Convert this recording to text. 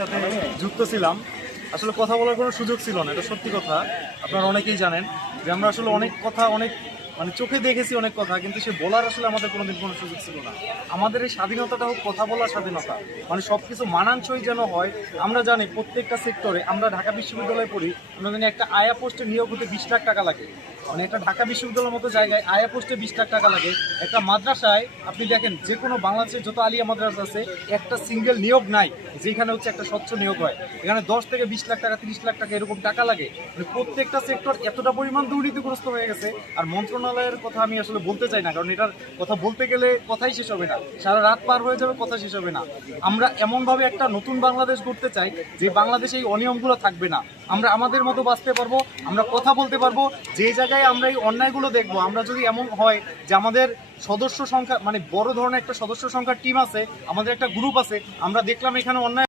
রাজনীতির সাথে যুক্ত ছিলাম, আসলে কথা বলার কোনো সুযোগ ছিল না, এটা সত্যি কথা। আপনারা অনেকেই জানেন যে আমরা আসলে অনেক কথা অনেক মানে চোখে দেখেছি অনেক কথা, কিন্তু সে বলার আসলে আমাদের কোনোদিন কোনো সুযোগ ছিল না। আমাদের এই স্বাধীনতাটা হোক কথা বলার স্বাধীনতা, মানে সব কিছু মানানসই যেন হয়। আমরা জানি প্রত্যেকটা সেক্টরে, আমরা ঢাকা বিশ্ববিদ্যালয়ে পড়ি, আমরা জানি একটা আয়া পোস্টে নিয়োগ হতে 20 লাখ টাকা লাগে। মানে একটা ঢাকা বিশ্ববিদ্যালয়ের মতো জায়গায় আয়া পোস্টে 20 লাখ টাকা লাগে। একটা মাদ্রাসায় আপনি দেখেন, যে কোনো বাংলাদেশের যত আলিয়া মাদ্রাসা আছে, একটা সিঙ্গেল নিয়োগ নাই যেখানে হচ্ছে একটা স্বচ্ছ নিয়োগ হয়। এখানে 10 থেকে 20 লাখ টাকা, 30 লাখ টাকা এরকম টাকা লাগে। মানে প্রত্যেকটা সেক্টর এতটা পরিমাণ দুর্নীতিগ্রস্ত হয়ে গেছে। আর মন্ত্রণালয়ের কথা আমি আসলে বলতে চাই না, কারণ এটার কথা বলতে গেলে কথাই শেষ হবে না, সারা রাত পার হয়ে যাবে, কথা শেষ হবে না। আমরা এমনভাবে একটা নতুন বাংলাদেশ করতে চাই যে বাংলাদেশে এই অনিয়মগুলো থাকবে না। আমরা আমাদের মতো বাঁচতে পারবো, আমরা কথা বলতে পারবো। যে জায়গায় আমরা এই অন্যায়গুলো দেখবো, আমরা যদি এমন হয় যে আমাদের সদস্য সংখ্যা মানে বড় ধরনের একটা সদস্য সংখ্যার টিম আছে, আমাদের একটা গ্রুপ আছে, আমরা দেখলাম এখানে অন্যায়